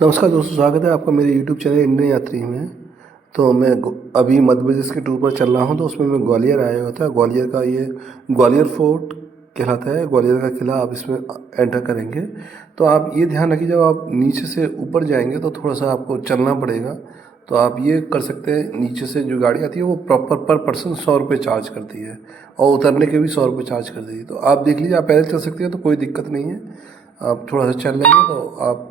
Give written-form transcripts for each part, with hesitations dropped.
नमस्कार दोस्तों, स्वागत है आपका मेरे यूट्यूब चैनल इंडियन यात्री में। तो मैं अभी मध्य प्रदेश के टूर पर चल रहा हूँ, तो उसमें मैं ग्वालियर आया हुआ था। ग्वालियर का ये ग्वालियर फोर्ट कहलाता है, ग्वालियर का किला। आप इसमें एंटर करेंगे तो आप ये ध्यान रखिए, जब आप नीचे से ऊपर जाएंगे तो थोड़ा सा आपको चलना पड़ेगा। तो आप ये कर सकते हैं, नीचे से जो गाड़ी आती है वो प्रॉपर पर पर्सन 100 रुपये चार्ज करती है और उतरने के भी 100 रुपये चार्ज कर देगी। तो आप देख लीजिए, आप पैदल चल सकते हैं तो कोई दिक्कत नहीं है। आप थोड़ा सा चल लेंगे तो आप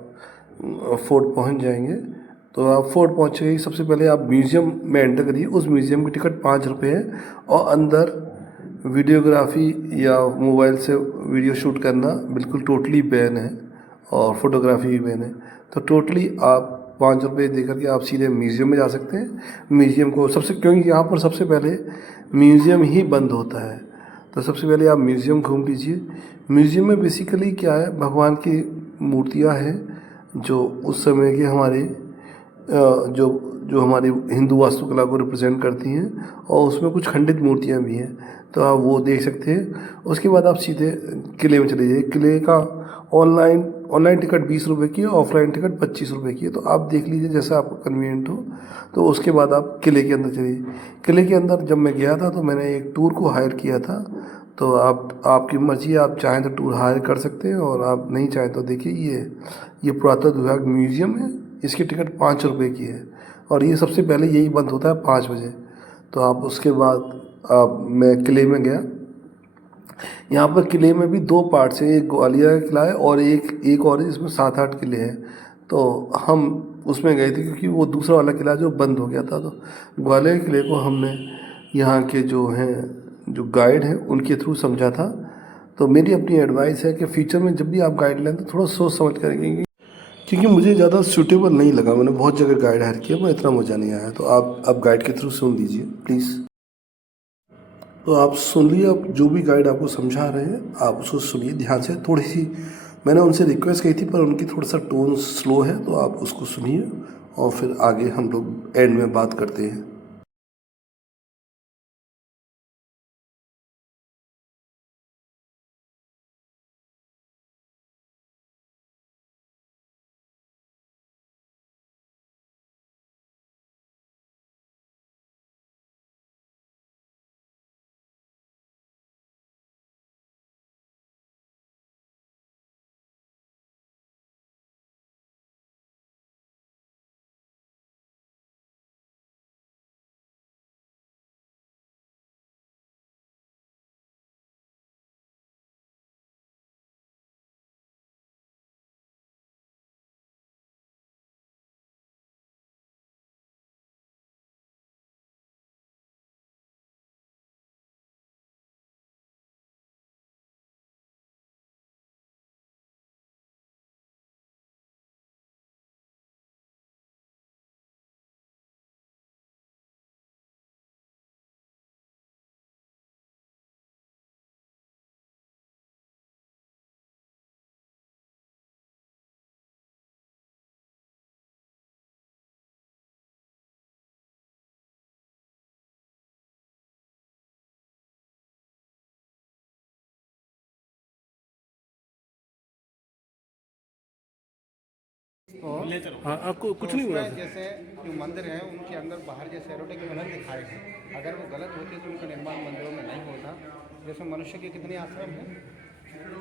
फोर्ट पहुंच जाएंगे। तो आप फोर्ट पहुंचे ही सबसे पहले आप म्यूज़ियम में एंटर करिए। उस म्यूज़ियम की टिकट 5 रुपये है और अंदर वीडियोग्राफी या मोबाइल से वीडियो शूट करना बिल्कुल टोटली बैन है और फोटोग्राफी भी बैन है। तो टोटली आप 5 रुपये दे करके आप सीधे म्यूज़ियम में जा सकते हैं। म्यूज़ियम को सबसे, क्योंकि यहाँ पर सबसे पहले म्यूज़ियम ही बंद होता है, तो सबसे पहले आप म्यूज़ियम घूम लीजिए। म्यूज़ियम में बेसिकली क्या है, भगवान की मूर्तियाँ हैं जो उस समय के हमारे जो जो हमारी हिंदू वास्तुकला को रिप्रेजेंट करती हैं, और उसमें कुछ खंडित मूर्तियाँ भी हैं, तो आप वो देख सकते हैं। उसके बाद आप सीधे किले में चले जाइए। किले का ऑनलाइन टिकट 20 रुपये की है, ऑफलाइन टिकट 25 रुपये की है। तो आप देख लीजिए जैसा आपको कन्वीनियंट हो। तो उसके बाद आप किले के अंदर चलिए। किले के अंदर जब मैं गया था तो मैंने एक टूर को हायर किया था। तो आपकी मर्ज़ी, आप चाहें तो टूर हायर कर सकते हैं और आप नहीं चाहें तो देखिए, ये पुरातत्व विभाग म्यूज़ियम है। इसकी टिकट 5 रुपये की है और ये सबसे पहले यही बंद होता है 5 बजे। तो आप उसके बाद मैं किले में गया। यहाँ पर किले में भी 2 पार्ट्स हैं, एक ग्वालियर का किला है और एक और है जिसमें 7-8 किले हैं। तो हम उसमें गए थे क्योंकि वो दूसरा वाला किला जो बंद हो गया था। तो ग्वालियर किले को हमने यहाँ के जो हैं, जो गाइड हैं, उनके थ्रू समझा था। तो मेरी अपनी एडवाइस है कि फ्यूचर में जब भी आप गाइड लें तो थोड़ा सोच समझ करेंगे, क्योंकि मुझे ज़्यादा सूटेबल नहीं लगा। मैंने बहुत जगह गाइड हायर किया, पर इतना मज़ा नहीं आया। तो आप गाइड के थ्रू सुन लीजिए प्लीज़। तो आप सुन लीजिए, आप जो भी गाइड आपको समझा रहे हैं आप उसको सुनिए ध्यान से। थोड़ी सी मैंने उनसे रिक्वेस्ट की थी पर उनकी थोड़ा सा टोन स्लो है, तो आप उसको सुनिए और फिर आगे हम लोग एंड में बात करते हैं। हाँ, आपको कुछ नहीं हुआ। जैसे जो मंदिर है उनके अंदर बाहर जैसे एरोटिक विलन दिखाए हैं, अगर वो गलत होते तो उनका निर्माण मंदिरों में नहीं होता। जैसे मनुष्य के कितने आश्रम हैं?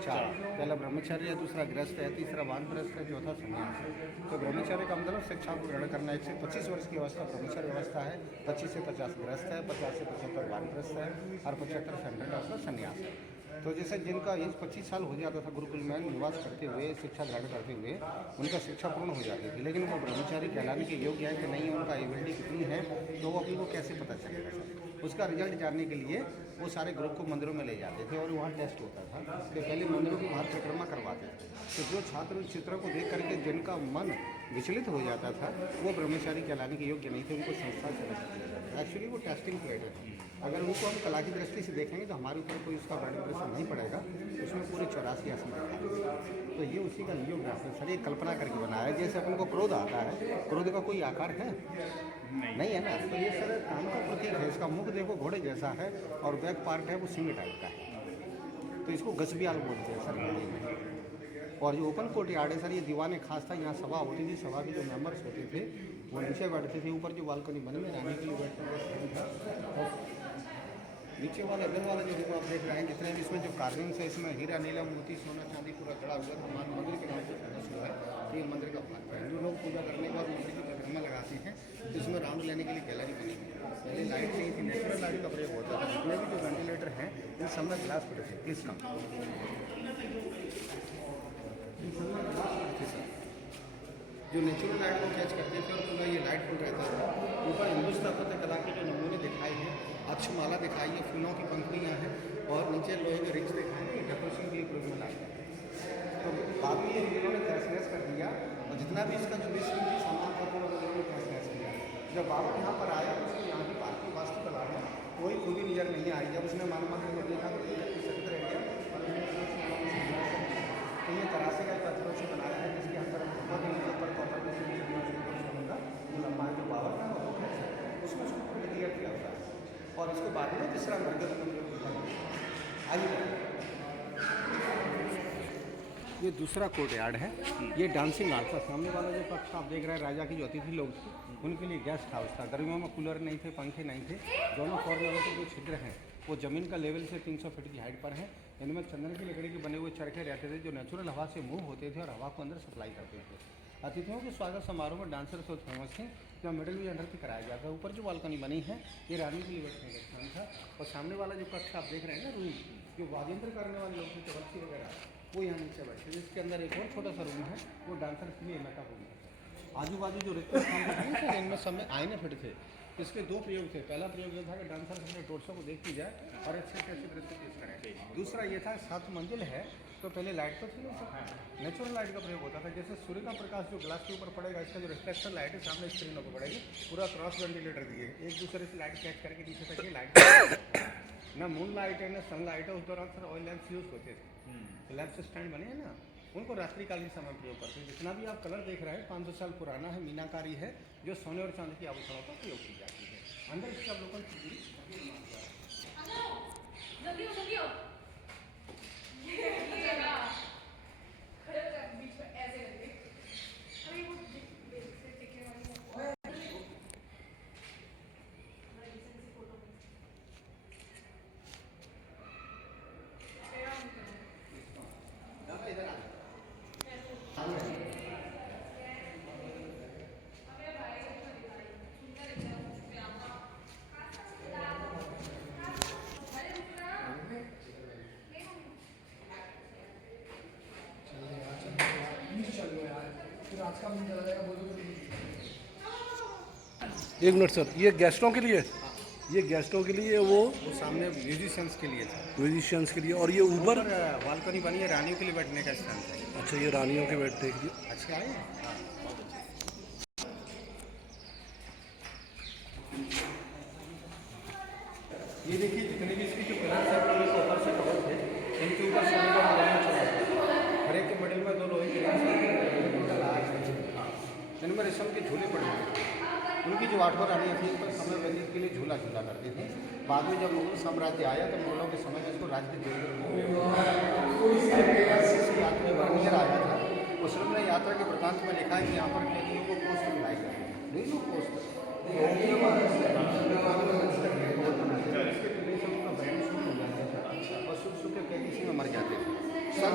4। पहला ब्रह्मचर्य है, दूसरा गृहस्थ है, तीसरा वानप्रस्थ है, चौथा संन्यास है। तो ब्रह्मचर्य का मतलब शिक्षा को ग्रहण करना। 1 से 25 वर्ष की अवस्था ब्रह्मचर्य अवस्था है, 25 से 50 गृहस्थ है, 50 से 75 वानप्रस्थ है और 75 से 100 अवस्था संन्यास है। तो जैसे जिनका एज 25 साल हो जाता था गुरुकुल में निवास करते हुए, शिक्षा ग्रहण करते हुए, उनका शिक्षा पूर्ण हो जाती थी, लेकिन वो ब्रह्मचारी कहलाने के योग्य है कि नहीं, उनका एबिलिटी कितनी है, तो वो अपने को कैसे पता चलेगा सर? उसका रिजल्ट जानने के लिए वो सारे ग्रुप को मंदिरों में ले जाते थे और वहाँ टेस्ट होता था कि पहले मंदिरों की बाहर परिक्रमा करवाते थे। तो जो छात्र उस चित्र को देख करके जिनका मन विचलित हो जाता था वो ब्रह्मचारी कहलाने के योग्य नहीं थे, उनको संस्था से रखा। एक्चुअली वो टेस्टिंग पीरियड है। अगर उनको हम कला की दृष्टि से देखेंगे तो हमारे ऊपर कोई उसका ब्लड प्रेशर नहीं पड़ेगा। उसमें पूरे 84 आसन रखा। तो ये उसी का योग है सर, ये कल्पना करके बनाया है। जैसे अपन को क्रोध आता है, क्रोध का कोई आकार है नहीं है ना। तो ये सर काम का प्रतीक है। इसका मुख देखो घोड़े जैसा है और बैक पार्ट है वो सिंह टाइप का है। तो इसको गजबियाल बोलते हैं सर हिंदी में। और जो ओपन कोर्ट यार्ड है सर, ये दीवान खास था, यहाँ सभा होती थी, सभा के जो मेंबर्स होते थे वो नीचे बैठते थे, ऊपर जो बालकनी बने में रहने के लिए बैठने का था। और नीचे वाला अंदर वाला जो देखो आप देख रहे हैं, जितने भी इसमें जो कार्विंग्स है, इसमें हीरा नीलम मोती सोना चांदी पूरा जड़ा हुआ है। हमारे मंदिर के नाम से फेमस हुआ है, तो ये मंदिर का भाग है। हिंदू लोग पूजा करने के बाद मंदिर की परिक्रमा लगाते हैं, तो इसमें राउंड लेने के लिए गैलरी बनी हुई है। पहले लाइट नहीं थी, नेचुरल लाइट का प्रयोग होता था। जितने भी जो वेंटिलेटर हैं इन सब में ग्लास फिट है, इसका जो नेचुरल लाइट को कैच करते थे और पूरा ये लाइट फुल रहता था। ऊपर हिंदू स्थापत्य कला के जो नमूने दिखाए हैं, अक्षमाला दिखाई है, फूलों की पंखुड़ियाँ हैं, और नीचे लोहे के रिक्स दिखाए हैं, डेकोरेशन के लिए प्रयोग में लाए गए। तो बाद में ये इन्होंने तहस कर दिया, और जितना भी इसका जो बेसमेंट की सामान था वो उन्होंने तहस किया। जब बाबू यहाँ पर आया तो उसको यहाँ की पार्क की वास्तुकला में कोई खूबी नजर नहीं आई। जब उसने मान को देखा तो सख्त रह गया, और तो ये तरासे का पत्थरों से बनाया है, जिसके अंदर ऊपर जो लंबा जो पावर था वो उसमें उसको क्लियर किया हुआ है। और इसको बाद में तीसरा मरकज आइए, ये दूसरा कोर्ट यार्ड है। ये डांसिंग हॉल था। सामने वाला जो कक्ष आप देख रहे हैं, राजा की जो अतिथि लोग थे उनके लिए गेस्ट हाउस था। गर्मियों में कूलर नहीं थे, पंखे नहीं थे। दोनों कॉर्नरों के जो छिद्र हैं वो ज़मीन का लेवल से 300 फीट की हाइट पर है। इनमें चंदन की लकड़ी के बने हुए चरखे रहते थे, जो नेचुरल हवा से मूव होते थे और हवा को अंदर सप्लाई करते थे। अतिथियों के स्वागत समारोह में डांसर तो फेमस थे, जहाँ मिडिल में नृत्य कराया गया था। ऊपर जो बालकनी बनी है ये रानी के लिए बैठने का स्थान था। और सामने वाला जो कक्ष आप देख रहे हैं ना, रूम जो वाद्यंत्र करने वाले लोग थे, चवरसी वगैरह, वो यहाँ नीचे बैठे। जिसके अंदर एक और छोटा सा रूम है, वो डांसर के लिए मेकअप रूम है। आजू बाजू जो रिक्त स्थान थे इनमें सब में आईने फिट थे। इसके दो प्रयोग थे। पहला प्रयोग ये था कि डांसर अपने टोटसों को देखती जाए और अच्छे से अच्छे नृत्य पेश करें। दूसरा ये था 7 मंजिल है तो पहले लाइट तो थी नहीं, नेचुरल लाइट का प्रयोग होता था। जैसे सूर्य का प्रकाश जो ग्लास के ऊपर पड़ेगा, इसका जो रिफ्लेक्शन लाइट है सामने स्क्रीनों पर पड़ेगी, पूरा क्रॉस वेंटिलेटर दिए, एक दूसरे से लाइट कैच करके नीचे तक ये लाइट ना मून लाइट है ना सन लाइट है। उस दौरान सर ऑयल लैंप्स यूज़ होते थे। लैंप स्टैंड बने हैं ना, उनको रात्रिकालीन समय प्रयोग करते हैं। जितना भी आप कलर देख रहे हैं 500 साल पुराना है, मीनाकारी है, जो सोने और चांदी की आभूषणों का प्रयोग की जाती है। अंदर इसके अवलोकन एक मिनट सर, ये गेस्टों के लिए, ये गेस्टों के लिए वो सामने म्यूजिशियंस के लिए था, म्यूजिशियंस के लिए, और ये ऊपर बालकनी बनी है, रानियों के लिए बैठने का स्थान था। अच्छा, ये रानियों के बैठने के लिए। अच्छा है। हाँ, ये देखिए जितने भी इसके जो कलर है पूरे ऊपर से कवर थे, इनके ऊपर सोने का मॉडल चला था। हर एक के मिडिल में 2 लोहे के जिनमें रेशम के झूले पड़े हुए थे। उनकी जो 8 रानियाँ थी, इस पर समय व्यतीत के लिए झूला झूला करती थी। बाद में जब मुगल साम्राज्य आया तो मुगलों के समय में इसको राज्य के यात्री वर्नियर आया था। उसने ने यात्रा के वृत्तांत में लिखा है कि यहाँ पर कैदियों को पोस्ट मिलाई गई, नहीं पोस्ट और सुख के कैदी इसी में मर जाते थे। सन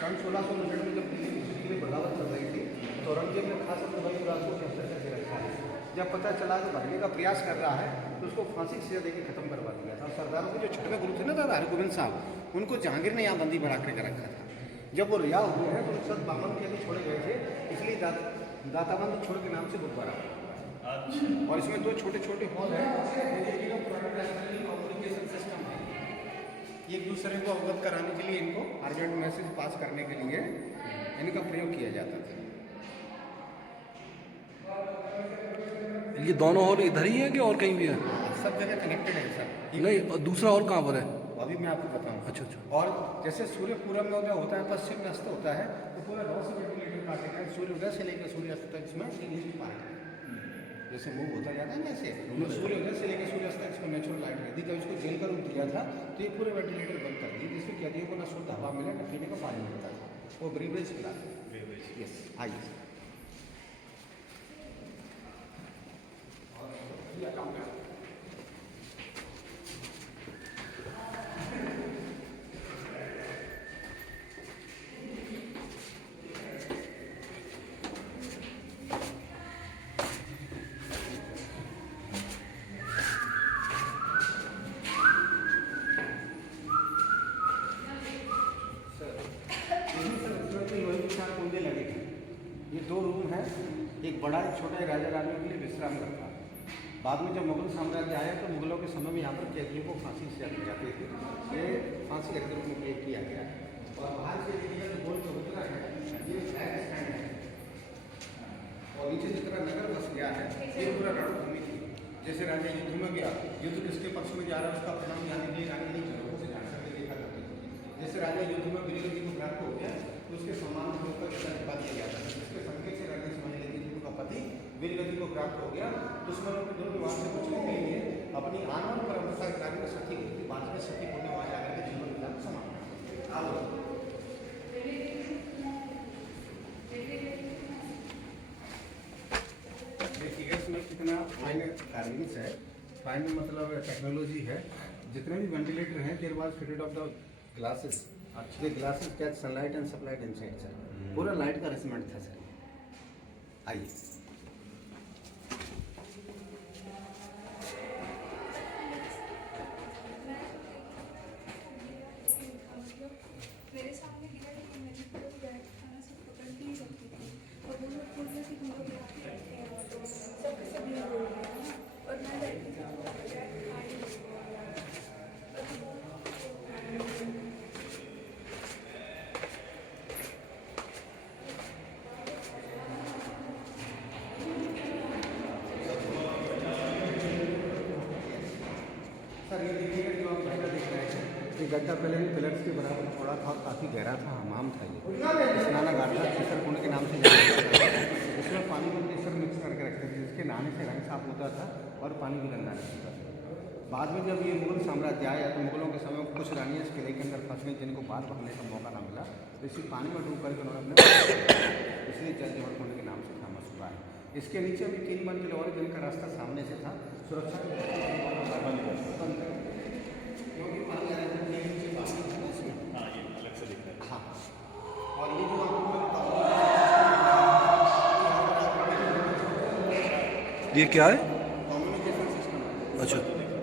1659 में जब दिल्ली की लिए बगावत चल रही थी तो औरंगजेब ने खास अपने भाई को कैप्चर करके रखा है। जब पता चला कि भगने का प्रयास कर रहा है तो उसको फांसी की सजा देकर खत्म करवा दिया था। सरदारों के जो छठवें गुरु थे ना दादा हरगोविंद साहब, उनको जहांगीर ने यहाँ बंदी बना कर रखा था। जब वो रिहा हुए हैं तो उस वक्त बामन के अभी छोड़े गए थे, इसलिए दाताबंद छोड़ के नाम से गुरुद्वारा। और इसमें 2 छोटे छोटे हॉल हैं, कम्युनिकेशन सिस्टम है। एक दूसरे को अवगत कराने के लिए, इनको अर्जेंट मैसेज पास करने के लिए इनका प्रयोग किया जाता था। ये दोनों हॉल इधर ही है कि और कहीं भी है? सब जगह कनेक्टेड है सर। नहीं, और दूसरा हॉल कहाँ पर है? अभी मैं आपको बताऊँ। अच्छा अच्छा। और जैसे सूर्य पूरब में उदय होता है, पश्चिम में अस्त होता है, तो पूरा 9 से वेंटिलेटर काटेगा। सूर्य उदय से लेकर सूर्य अस्त तक इसमें इंग्लिश पार्ट है। जैसे मूव होता जाता है ना ऐसे, तो सूर्योदय से लेकर सूर्यास्त तक इसको नेचुरल लाइट रहती। जब इसको जेल का रूप दिया था तो ये पूरे वेंटिलेटर बंद कर दिए, जिससे कैदियों को ना शुद्ध हवा मिले ना पीने का पानी मिलता था। वो ब्रीवेज खिला, यस आइए कुंडे लगे हैं। ये 2 रूम है, एक बड़ा एक छोटा, राजा रानियों के लिए विश्राम घर था। बाद में जब मुगल साम्राज्य आया तो मुगलों के समय में यहाँ पर कैदियों को फांसी से दी जाती थी। ये फांसी के रूप में प्रयोग किया गया है। और बाहर से देखिएगा तो गोल चबूतरा है, ये फ्लैग स्टैंड है। और नीचे जितना नगर बस गया है ये पूरा रणभूमि थी। जैसे राजा युद्ध में गया, युद्ध किसके पक्ष में जा रहा है उसका परिणाम यहाँ के लिए नहीं लोगों से जान करके देखा करते थे। जैसे राजा युद्ध में वीरगति को प्राप्त हो गया तो उसके सम्मान के ऊपर ऐसा लिखा दिया गया था, जिसके संकेत से राजा समझ लेते थे उनका पति वीरगति को प्राप्त हो गया। दुश्मनों के दुर्व्यवहार से बचने के लिए अपनी आन और परंपरा के कार्य में सती होती, बाद में सती होने वहाँ जाकर के जीवन विधान समाप्त। देखिए इसमें कितना फाइन कार्विंग्स है, फाइन मतलब टेक्नोलॉजी है। जितने भी वेंटिलेटर हैं there was fitted of the glasses. ये glasses catch sunlight and supplied inside sir. पूरा लाइट का अरेंजमेंट था सर। आइए मेरे सामने गिरा लेकिन मैंने पूरा बैग खाना सब पकड़ के ही रखी थी और वो लोग बोल रहे थे कि उनको बैग पे रखते हैं तो सब ये बोल रहे हैं ना। और मैं बैठी थी तो बैग खा ही सर ये देखिएगा जो आप गड्ढा देख रहे हैं, ये गड्ढा पहले पिलर्स के बराबर थोड़ा था, काफ़ी गहरा था, हमाम था। ये स्नानागार था, केसर कुंड के नाम से जाना जाता था। इसमें पानी में केसर मिक्स करके रखते थे, जिसके नहाने से रंग साफ होता था और पानी भी गंदा नहीं होता था। बाद में जब ये मुगल साम्राज्य आया तो मुगलों के समय में कुछ रानियाँ इस किले के अंदर फंस गई, जिनको बाहर भरने का मौका ना मिला, तो इसी पानी में डूब करके उन्होंने अपने, इसलिए जल जहर कुंड के नाम से फेमस हुआ है। इसके नीचे अभी 3 मंजिल और, जिनका रास्ता सामने से था, सुरक्षा बंद कर, क्योंकि पानी आ रहा है नीचे पानी है ना इसमें। हाँ ये अलग से दिख रहा है। हाँ और ये जो आपको ये क्या है? कम्युनिकेशन सिस्टम है। अच्छा,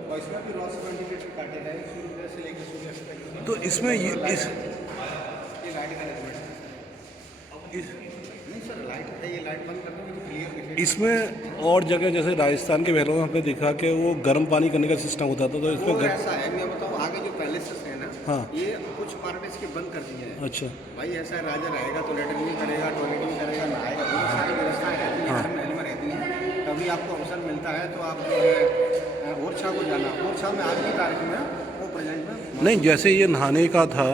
और इसमें भी रॉस वेंटिलेटर काटे गए सूर्योदय से लेकर सूर्यास्त तक। तो इसमें ये ये लाइट का अरेंजमेंट नहीं सर, लाइट है, ये लाइट बंद करने में तो क्लियर दिखेगा। इसमें और जगह जैसे राजस्थान के महलों में हमने देखा कि वो गर्म पानी करने का सिस्टम होता था, तो इसमें वो ऐसा है, मैं बताऊँ आगे जो पैलेसेस है ना, हाँ। ये कुछ पार्ट इसके बंद कर दिए हैं। अच्छा, भाई ऐसा राजा रहेगा तो लेटरिन भी करेगा, टॉयलेट भी करेगा, नहाएगा, बहुत सारी व्यवस्थाएं रहती हैं, हर महल में रहती हैं। कभी आपको अवसर मिलता है तो आप जो है ओरछा को जाना, ओरछा में आज की तारीख में वो प्रेजेंट में नहीं जैसे ये नहाने का था,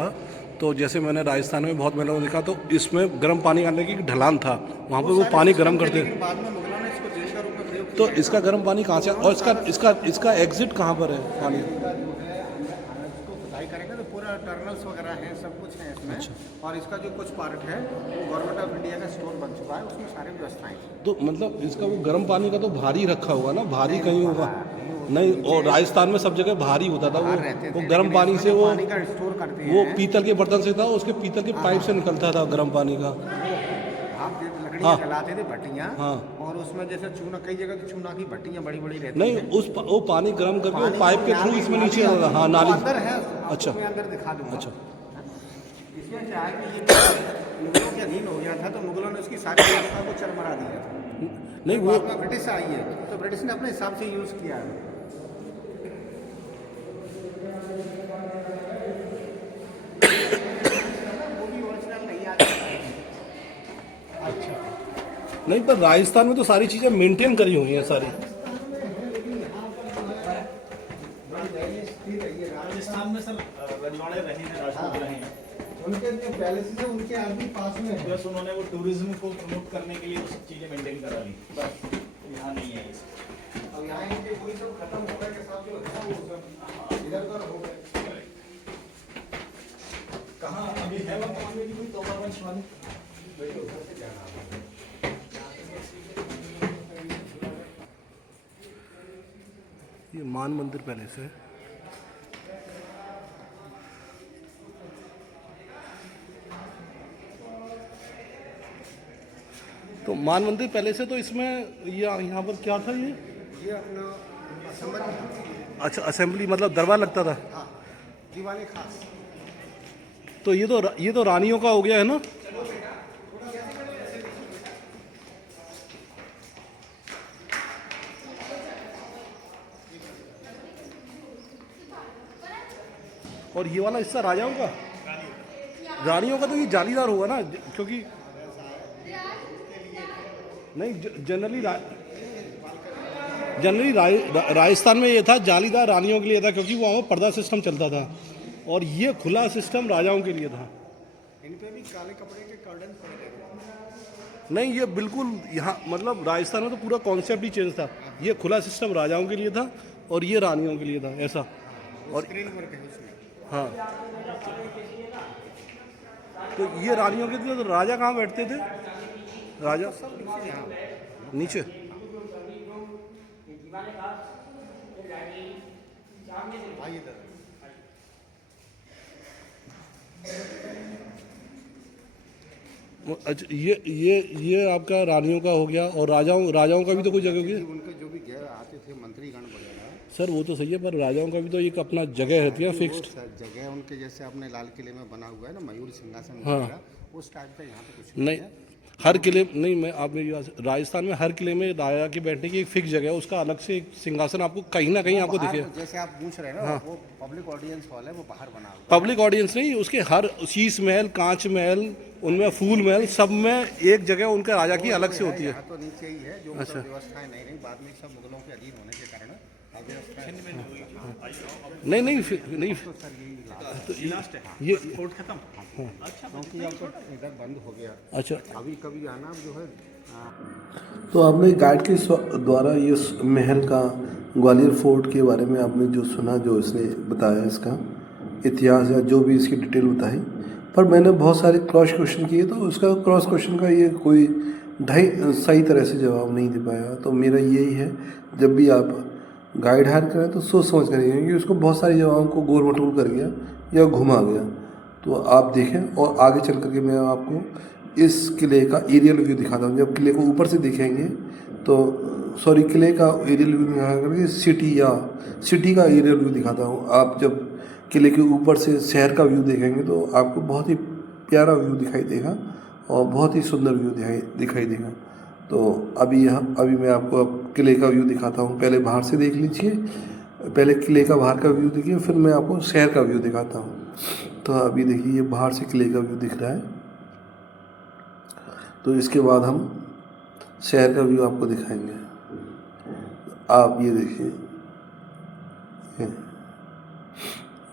तो जैसे मैंने राजस्थान में बहुत महलों में देखा तो इसमें गर्म पानी करने की ढलान था, वहाँ पे वो पानी गर्म करते। लेकिन बाद में मुगलों ने इसको जेल का रूप में प्रयोग तो किया। इसका गर्म पानी कहाँ से, और इसका एग्जिट कहाँ पर है पानी? इसका जो है इसको खुदाई करेंगे तो पूरा टर्नल्स वगैरह हैं, सब कुछ है इसमें। अच्छा। और इसका जो कुछ पार्ट है वो गवर्नमेंट ऑफ इंडिया का स्टोर बन चुका है, उसमें सारी व्यवस्थाएं हैं। तो मतलब इसका वो गर्म पानी का तो भारी रखा हुआ ना, भारी कहीं होगा नहीं, और राजस्थान में सब जगह भारी होता था बाहर रहते वो थे, गर्म लेकिन पानी इसमें से जो वो पानी का स्टोर करते वो हैं, पीतल के बर्तन से था, उसके पीतल के पाइप से निकलता था गर्म पानी का। आप लकड़ियाँ हाँ। जलाते थे भट्टियाँ, हाँ। और उसमें जैसे चूना, कई जगह की चूना की भट्टियाँ बड़ी बड़ी रहती नहीं हैं। वो पानी गर्म करके वो पानी पाइप को के यहाँ थ्रू भी इसमें नाली नीचे आता था। हाँ वो नाली। अंदर है, आपको अच्छा। मैं अंदर दिखा दूंगा। अच्छा। इसमें क्या है कि ये मुगलों के अधीन हो गया था, तो मुगलों ने उसकी सारी व्यवस्था को चरमरा दिया था। नहीं तो वो बाद में ब्रिटिश आई है, तो ब्रिटिश ने अपने हिसाब से यूज़ किया है। वो भी ओरिजिनल नहीं आता। अच्छा। नहीं, पर राजस्थान में तो सारी चीज़ें मेंटेन करी हुई हैं सारी। राजस्थान में सर रजवाड़े रहे हैं, राजपूत रहे हैं, उनके जो पैलेसेस है उनके आदमी पास में है। बस उन्होंने वो टूरिज्म को प्रमोट करने के लिए वो सब चीज़ें मेंटेन करा ली। बस यहाँ नहीं है इसका। अब यहाँ इनके कोई सब खत्म हो गए के साथ जो है ना वो सब इधर उधर हो गए। कहाँ अभी है वर्तमान में कि कोई तोमरगंज वाले? वही उधर से जाना है। ये मान मंदिर पैलेस है। तो मान मंदिर पैलेस है, तो इसमें यहाँ पर क्या था ये? ये अपना असेंबली, अच्छा, असेंबली मतलब दरबार लगता था। हाँ, दीवाने खास। तो ये तो रानियों का हो गया है ना? और ये वाला हिस्सा राजाओं का, रानियों का। तो ये जालीदार होगा ना, क्योंकि नहीं जनरली राजस्थान में ये था जालीदार रानियों के लिए था, क्योंकि वहाँ पर पर्दा सिस्टम चलता था, और ये खुला सिस्टम राजाओं के लिए था। इन पे भी काले कपड़े के कर्टन पड़े थे। नहीं, ये बिल्कुल यहाँ मतलब राजस्थान में तो पूरा कॉन्सेप्ट ही चेंज था। ये खुला सिस्टम राजाओं के लिए था और ये रानियों के लिए था, ऐसा। और स्क्रीन वर्क है उसमें। हाँ, तो ये रानियों के लिए। तो राजा कहाँ बैठते थे? राजा सब नीचे यहाँ नीचे। आइए इधर। अच्छा, ये आपका रानियों का हो गया, और राजाओं का भी तो कोई जगह होगी। उनके जो भी गए आते थे मंत्रीगण वगैरह, सर वो तो सही है, पर राजाओं का भी तो एक अपना जगह रहती है फिक्स्ड। जगह उनके जैसे अपने लाल किले में बना हुआ है ना मयूर सिंहासन हाँ। वगैरह, उस टाइप का यहाँ पे कुछ नहीं, है। हर किले नहीं, मैं आप मेरी बात, राजस्थान में हर किले में राजा के बैठने की एक फिक्स जगह है, उसका अलग से एक सिंहासन आपको कहीं ना कहीं आपको बाहर दिखे। जैसे आप पूछ रहे हैं ना, हाँ। वो पब्लिक ऑडियंस हॉल है, वो बाहर बना हुआ पब्लिक ऑडियंस नहीं, उसके हर शीश महल, कांच महल, उनमें फूल महल, सब में एक जगह उनका राजा की अलग से होती है। यहाँ तो नीचे ही है, जो मतलब व्यवस्थाएं नहीं रही, बाद में सब मुगलों के अधीन होने के कारण अव्यवस्था। नहीं, नहीं, तो सर यही लास्ट तो लास्ट है ये कोर्ट खत्म। अच्छा, क्योंकि अब तो इधर बंद हो गया। अच्छा, अभी कभी आना जो है तो आपने गाइड के द्वारा ये महल का, ग्वालियर फोर्ट के बारे में आपने जो सुना, जो इसने बताया, इसका इतिहास या जो भी इसकी डिटेल बताई, पर मैंने बहुत सारे क्रॉस क्वेश्चन किए, तो उसका क्रॉस क्वेश्चन का ये कोई सही तरह से जवाब नहीं दे पाया। तो मेरा यही है, जब भी आप गाइड हायर करें तो सोच समझ करेंगे, क्योंकि उसको बहुत सारी जगहों को गोल मटोल कर गया या घुमा गया। तो आप देखें, और आगे चल करके मैं आपको इस किले का एरियल व्यू दिखाता हूँ। जब किले को ऊपर से देखेंगे तो किले का एरियल व्यू दिखा करके सिटी का एरियल व्यू दिखाता हूँ। आप जब किले के ऊपर से शहर का व्यू देखेंगे तो आपको बहुत ही प्यारा व्यू दिखाई देगा और बहुत ही सुंदर व्यू दिखाई देगा। तो अभी मैं आपको किले का व्यू दिखाता हूँ। पहले बाहर से देख लीजिए, पहले किले का बाहर का व्यू देखिए, फिर मैं आपको शहर का व्यू दिखाता हूँ। तो अभी देखिए, ये बाहर से किले का व्यू दिख रहा है, तो इसके बाद हम शहर का व्यू आपको दिखाएंगे। आप ये देखिए,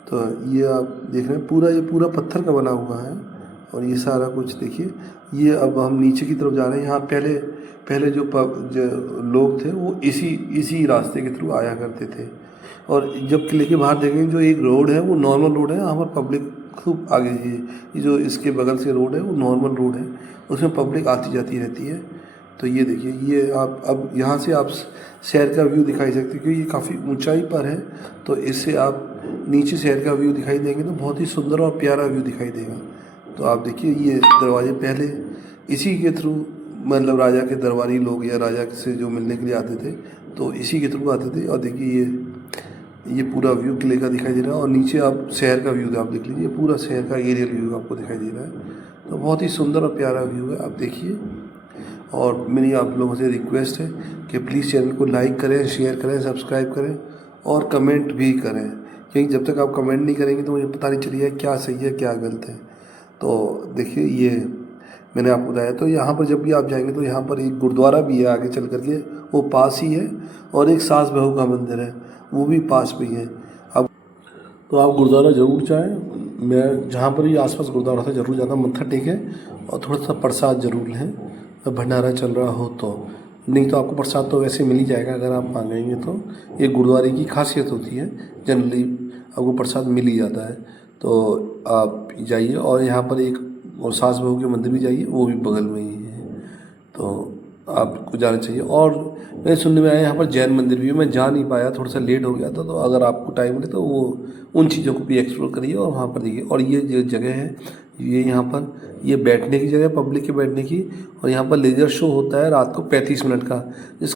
तो ये आप देख रहे हैं, ये पूरा पत्थर का बना हुआ है, और ये सारा कुछ देखिए। ये अब हम नीचे की तरफ जा रहे हैं। यहाँ पहले जो लोग थे वो इसी रास्ते के थ्रू आया करते थे, और जब किले के बाहर देखेंगे जो एक रोड है वो नॉर्मल रोड है, यहाँ पर पब्लिक खूब आगे ये जो इसके बगल से रोड है वो नॉर्मल रोड है, उसमें पब्लिक आती जाती रहती है। तो ये देखिए, ये आप अब यहाँ से आप शहर का व्यू दिखाई सकते हैं, क्योंकि ये काफ़ी ऊंचाई पर है, तो इससे आप नीचे शहर का व्यू दिखाई देंगे तो बहुत ही सुंदर और प्यारा व्यू दिखाई देगा। तो आप देखिए, ये दरवाजे पहले इसी के थ्रू, मतलब राजा के दरबारी लोग या राजा से जो मिलने के लिए आते थे तो इसी के थ्रू आते थे। और देखिए, ये पूरा व्यू किले का दिखाई दे रहा है, और नीचे आप शहर का व्यू आप देख लीजिए, पूरा शहर का एरियल व्यू आपको दिखाई दे रहा है। तो बहुत ही सुंदर और प्यारा व्यू है, आप देखिए। और मेरी आप लोगों से रिक्वेस्ट है कि प्लीज़ चैनल को लाइक करें, शेयर करें, सब्सक्राइब करें और कमेंट भी करें, क्योंकि जब तक आप कमेंट नहीं करेंगे तो मुझे पता नहीं चलेगा क्या सही है क्या गलत है। तो देखिए, ये मैंने आपको बताया। तो यहाँ पर जब भी आप जाएंगे तो यहाँ पर एक गुरुद्वारा भी है आगे चल करके, वो पास ही है, और एक सास बहू का मंदिर है, वो भी पास में ही है। अब तो आप गुरुद्वारा ज़रूर जाएं। मैं जहाँ पर भी आसपास गुरुद्वारा था ज़रूर जाता, मत्था टेकें और थोड़ा सा प्रसाद ज़रूर लें, भंडारा चल रहा हो तो। नहीं तो आपको प्रसाद तो वैसे मिल ही जाएगा अगर आप मांगेंगे तो। ये गुरुद्वारे की खासियत होती है, जनरली आपको प्रसाद मिल ही जाता है। तो आप जाइए और यहाँ पर एक और सास बहू के मंदिर भी जाइए, वो भी बगल में ही है, तो आपको जाना चाहिए। और मैं सुनने में आया यहाँ पर जैन मंदिर भी है, मैं जा नहीं पाया, थोड़ा सा लेट हो गया था। तो अगर आपको टाइम मिले तो वो उन चीज़ों को भी एक्सप्लोर करिए और वहाँ पर देखिए। और ये जो जगह है, ये यहाँ पर ये बैठने की जगह है, पब्लिक के बैठने की। और यहाँ पर लेज़र शो होता है रात को 35 मिनट का, जिस